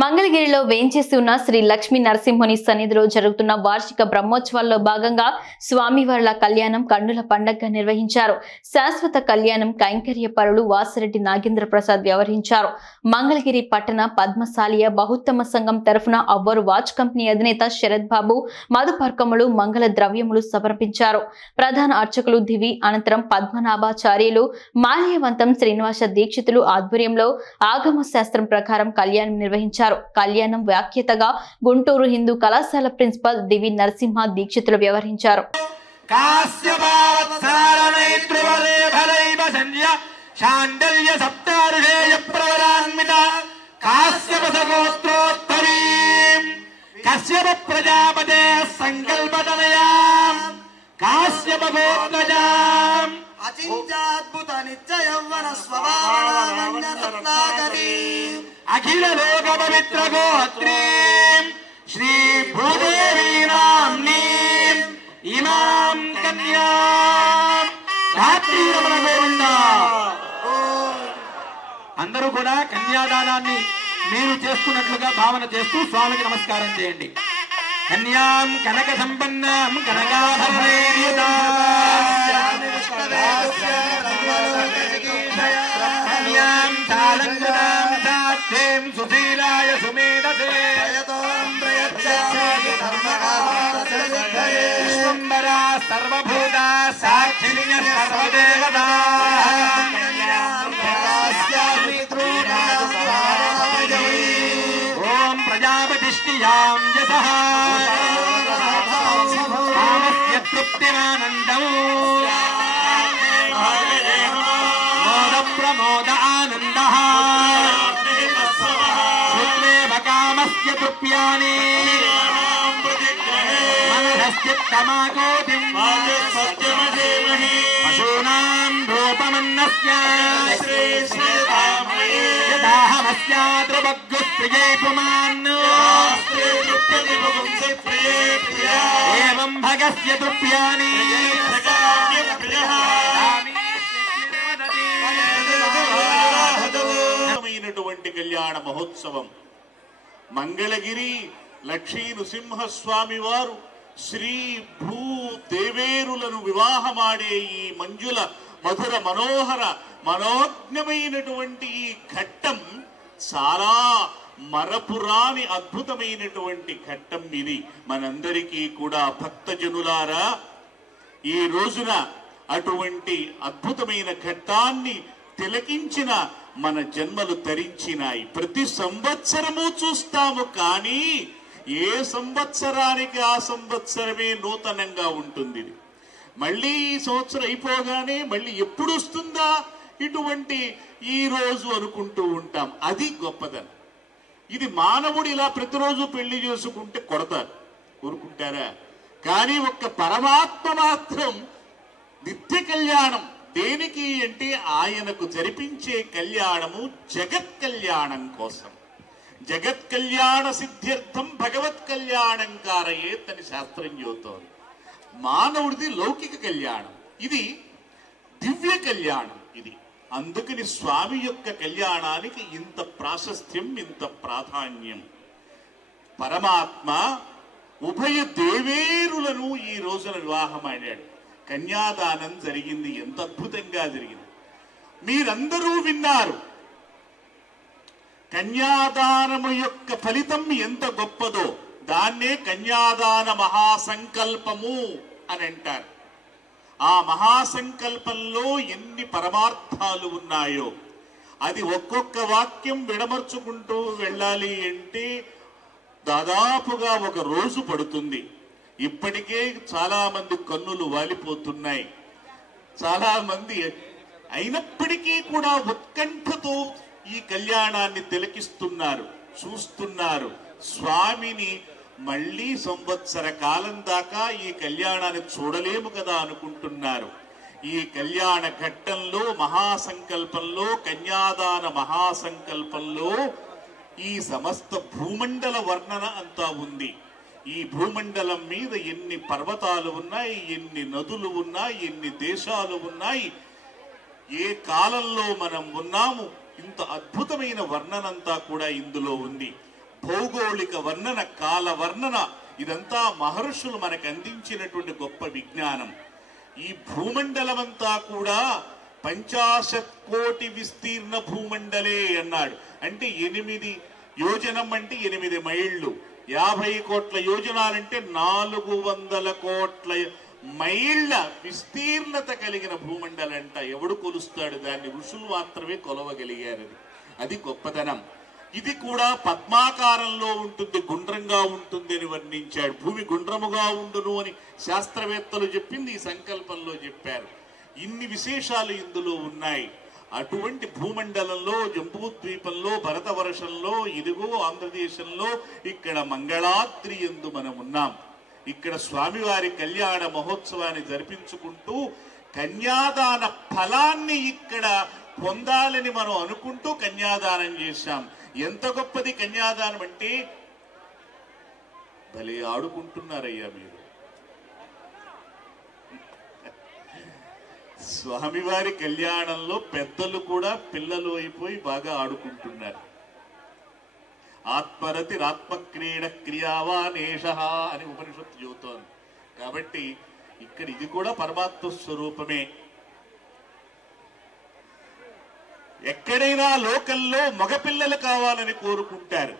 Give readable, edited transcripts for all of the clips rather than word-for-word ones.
మంగళగిరిలో వేంచేసి ఉన్న శ్రీ లక్ష్మీ నరసింహుని సన్నిధిలో జరుగుతున్న వార్షిక బ్రహ్మోత్సవాల్లో భాగంగా స్వామివార్ల కళ్యాణం కన్నుల పండగగా నిర్వహించారు. శాశ్వత కళ్యాణం కైంకర్య పరులు వాసిరెడ్డి నాగేంద్ర ప్రసాద్ వ్యవహరించారు. మంగళగిరి పట్టణ పద్మశాలియ బహుత్తమ సంఘం తరఫున అవ్వరు వాచ్ కంపెనీ అధినేత శరత్ బాబు మధుపర్కములు మంగళ ద్రవ్యములు సమర్పించారు. ప్రధాన అర్చకులు దివి అనంతరం పద్మనాభాచార్యులు మాల్యవంతం శ్రీనివాస దీక్షితులు ఆధ్వర్యంలో ఆగమ శాస్త్రం ప్రకారం కళ్యాణం నిర్వహించారు. కళ్యాణం వ్యాఖ్యతగా గుంటూరు హిందూ కళాశాల ప్రిన్సిపల్ దివి నరసింహ దీక్షితులు వ్యవహరించారు. అఖిల లోక పవిత్ర గోత్రీం శ్రీ భూదేవీనాంనీం ఇమాం కన్యాం రాత్రి రమణ గోవింద. అందరూ కూడా కన్యాదానాన్ని మీరు చేస్తున్నట్లుగా భావన చేస్తూ స్వామికి నమస్కారం చేయండి. కన్యాం కనక సంపన్నాం కనకాభరణైర్యుతాం తాళంగుదాం సాత్యం సుశీలాయ సుమేధసే విశ్వంబరా సర్వభూతా సాక్షిణ్య సర్వదేవతా ఓం ప్రజాపతిష్ఠియాం యసః కామస్య తృప్తిమానందం మోద ప్రమోద ఆనందః శుక్లేవ కామస్య తృప్యాని మనశ్చిత్తమాగోతిం పశూనాం రూపమన్నస్య యదాహమస్యాద్రుభగ్గుస్ప్రియే పుమాన్ ఏవం భగస్య తృప్యాని కళ్యాణ మహోత్సవం. మంగళగిరి లక్ష్మీ నృసింహస్వామి వారు శ్రీ భూ దేవేరులను వివాహమాడే ఈ మంజుల మధుర మనోహర మనోజ్ఞమైనటువంటి ఈ ఘట్టం చాలా మరపురాని అద్భుతమైనటువంటి ఘట్టం ఇది. మనందరికీ కూడా భక్తజనులారా ఈ రోజున అటువంటి అద్భుతమైన ఘట్టాన్ని తిలకించిన మన జన్మలు తరించినాయి. ప్రతి సంవత్సరము చూస్తాము, కానీ ఏ సంవత్సరానికి ఆ సంవత్సరమే నూతనంగా ఉంటుంది. మళ్ళీ ఈ సంవత్సరం అయిపోగానే మళ్ళీ ఎప్పుడు వస్తుందా ఇటువంటి ఈ రోజు అనుకుంటూ ఉంటాం. అది గొప్పదనం. ఇది మానవుడు ఇలా ప్రతిరోజు పెళ్లి చేసుకుంటే కొడతారు, ఊరుకుంటారా? కానీ ఒక్క పరమాత్మ మాత్రం నిత్య కళ్యాణం. దేనికి అంటే ఆయనకు జరిపించే కళ్యాణము జగత్ కళ్యాణం కోసం. జగత్ కళ్యాణ సిద్ధ్యర్థం భగవత్ కళ్యాణం కారయేత్ అని శాస్త్రం చెబుతోంది. మానవుడిది లౌకిక కళ్యాణం, ఇది దివ్య కళ్యాణం. ఇది అందుకని స్వామి యొక్క కళ్యాణానికి ఇంత ప్రాశస్త్యం, ఇంత ప్రాధాన్యం. పరమాత్మ ఉభయ దేవేరులను ఈ రోజున వివాహమాడాడు. కన్యాదానం జరిగింది. ఎంత అద్భుతంగా జరిగింది. మీరందరూ విన్నారు. కన్యాదానము యొక్క ఫలితం ఎంత గొప్పదో దాన్నే కన్యాదాన మహాసంకల్పము అని అంటారు. ఆ మహాసంకల్పంలో ఎన్ని పరమార్థాలు ఉన్నాయో అది ఒక్కొక్క వాక్యం విడమర్చుకుంటూ వెళ్ళాలి అంటే దాదాపుగా ఒక రోజు పడుతుంది. ఇప్పటికే చాలా మంది కన్నులు వాలిపోతున్నాయి. చాలా మంది అయినప్పటికీ కూడా ఉత్కంఠతో ఈ కళ్యాణాన్ని తిలకిస్తున్నారు, చూస్తున్నారు. స్వామిని మళ్ళీ సంవత్సర కాలం దాకా ఈ కళ్యాణాన్ని చూడలేము కదా అనుకుంటున్నారు. ఈ కళ్యాణ ఘట్టంలో మహాసంకల్పంలో, కన్యాదాన మహాసంకల్పంలో ఈ సమస్త భూమండల వర్ణన అంతా ఉంది. ఈ భూమండలం మీద ఎన్ని పర్వతాలు ఉన్నాయి, ఎన్ని నదులు ఉన్నాయి, ఎన్ని దేశాలు ఉన్నాయి, ఏ కాలంలో మనం ఉన్నాము, ఇంత అద్భుతమైన వర్ణనంతా కూడా ఇందులో ఉంది. భౌగోళిక వర్ణన, కాల వర్ణన, ఇదంతా మహర్షులు మనకు అందించినటువంటి గొప్ప విజ్ఞానం. ఈ భూమండలమంతా కూడా 50 కోటి విస్తీర్ణ భూమండలే అన్నాడు. అంటే 8 యోజనం అంటే 8 మైళ్ళు, 50 కోట్ల యోజనాలంటే 400 కోట్ల మైళ్ళ విస్తీర్ణత కలిగిన భూమండలంట. ఎవడు కొలుస్తాడు దాన్ని? ఋషులు మాత్రమే కొలవగలిగారు. అది గొప్పదనం. ఇది కూడా పద్మాకారంలో ఉంటుంది, గుండ్రంగా ఉంటుంది అని వర్ణించాడు. భూమి గుండ్రముగా ఉండును అని శాస్త్రవేత్తలు చెప్పింది ఈ సంకల్పంలో చెప్పారు. ఇన్ని విశేషాలు ఇందులో ఉన్నాయి. అటువంటి భూమండలంలో, జంబూద్వీపంలో, భరతవర్షంలో, ఇదిగో ఆంధ్రదేశంలో ఇక్కడ మంగళాద్రి యందు మనం ఉన్నాం. ఇక్కడ స్వామివారి కళ్యాణ మహోత్సవాన్ని జరిపించుకుంటూ కన్యాదాన ఫలాన్ని ఇక్కడ పొందాలని మనం అనుకుంటూ కన్యాదానం చేశాం. ఎంత గొప్పది కన్యాదానం అంటే! భలే ఆడుకుంటున్నారయ్యా మీరు. స్వామివారి కళ్యాణంలో పెద్దలు కూడా పిల్లలు అయిపోయి బాగా ఆడుకుంటున్నారు. ఆత్మరతి రాత్మక్రీడ క్రియావానేష అని ఉపనిషత్తు చెబుతోంది. కాబట్టి ఇక్కడ ఇది కూడా పరమాత్మ స్వరూపమే. ఎక్కడైనా లోకల్లో మగపిల్లలు కావాలని కోరుకుంటారు.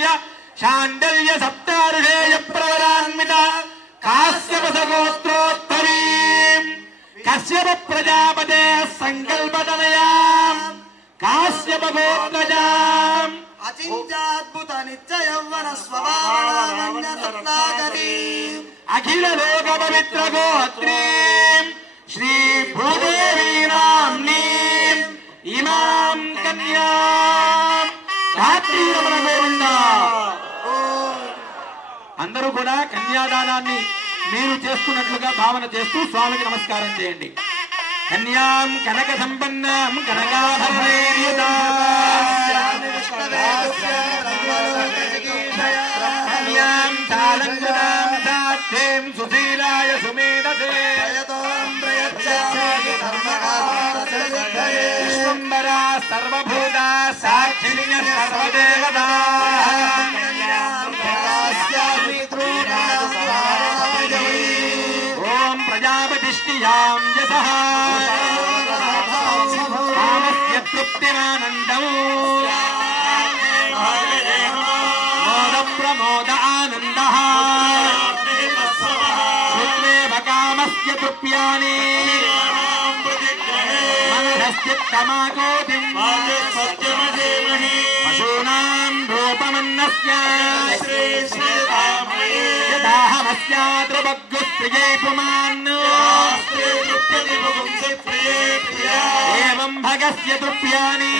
शाण्डल्य सप्तार्षेय प्रवरान्विता काश्यपसगोत्रोत्तरीं कश्यप प्रजापते संकल्पतनयां काश्यपगोत्रजाम् अचिन्त्याद्भुत नित्य यौवन स्वभावनागरीं अखिल लोक पवित्र गोत्रीं श्री भूदेवी नाम्नीं इमां कन्यां धात्री रमण गोविंद అందరూ కూడా కన్యాదానాన్ని మీరు చేస్తున్నట్లుగా భావన చేస్తూ స్వామికి నమస్కారం చేయండి. కన్యాం కనక సంపన్నాం కనకాభరణైర్యుతాం తాళంగునాం సాధ్యం సుశీలాయ సుమేధసే విశ్వంబరా సర్వభూతా సాక్షిణ్య సర్వదేవతా ఓం ప్రజాపతిష్ఠియాం యసః కామస్య తృప్తిమానందం మోద ప్రమోద ఆనందః శుక్లేవ కామస్య తృప్యాని మనశ్చిత్తమాగోతిం పశూనాం రూపమన్నస్య यदाहमस्याद्रवग्गुस्त्रिये पुमान् एवं भगस्य तृप्यानि